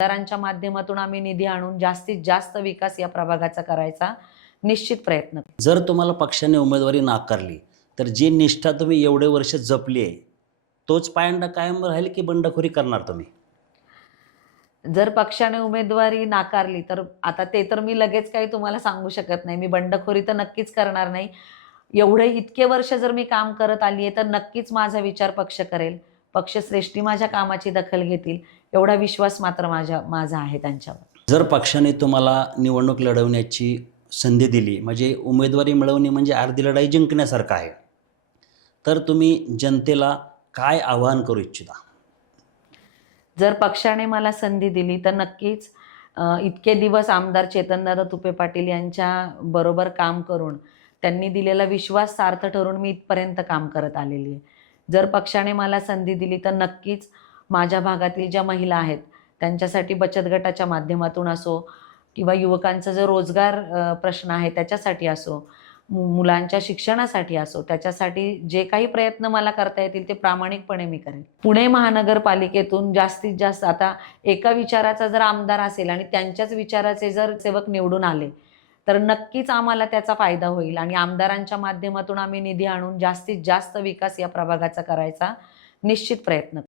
आमदारांच्या माध्यमातून आम्ही निधी आणून जास्तीत जास्त विकास या प्रभागाचा करायचा निश्चित प्रयत्न करू. जर तुम्हाला पक्षाने उमेदवारी नाकारली तर जी निष्ठा तुम्ही एवढे वर्ष जपली आहे तोच पायंडा कायम राहील की बंडखोरी करणार तुम्ही? जर पक्षाने उमेदवारी नाकारली तर आता ते तर मी लगेच काही तुम्हाला सांगू शकत नाही. मी बंडखोरी तर नक्कीच करणार नाही. इतके वर्ष जर मी काम करत आली आहे तर नक्कीच माझा विचार पक्ष करेल. पक्षश्रेष्ठी माझ्या कामाची दखल घेतील. एवढा विश्वास मात्र माझा आहे त्यांच्यावर. जर पक्षाने तुम्हाला निवडणूक लढवण्याची संधी दिली म्हणजे उमेदवारी मिळवणे म्हणजे अर्धी लढाई जिंकण्यासारखं आहे, तर तुम्ही जनतेला काय आवाहन करू इच्छिता? जर पक्षाने मला संधी दिली तर नक्कीच इतके दिवस आमदार चेतनदादा तुपे पाटील यांच्या बरोबर काम करून त्यांनी दिलेला विश्वास सार्थ ठरून मी इथपर्यंत काम करत आलेली आहे. जर पक्षाने मला संधी दिली तर नक्कीच माझ्या भागातील ज्या महिला आहेत त्यांच्यासाठी बचत गटाच्या माध्यमातून असो किंवा युवकांचा जो रोजगार प्रश्न आहे त्याच्यासाठी असो, मुलांच्या शिक्षणासाठी असो, त्याच्यासाठी जे काही प्रयत्न मला करता येतील ते प्रामाणिकपणे मी करेन. पुणे महानगरपालिकेतून जास्तीत जास्त आता एका विचाराचा जर आमदार असेल आणि त्यांच्याच विचाराचे जर सेवक निवडून आले तर नक्कीच आम्हाला त्याचा फायदा होईल आणि आमदारांच्या माध्यमातून आम्ही निधी आणून जास्तीत जास्त विकास या प्रभागाचा करायचा निश्चित प्रयत्न करू.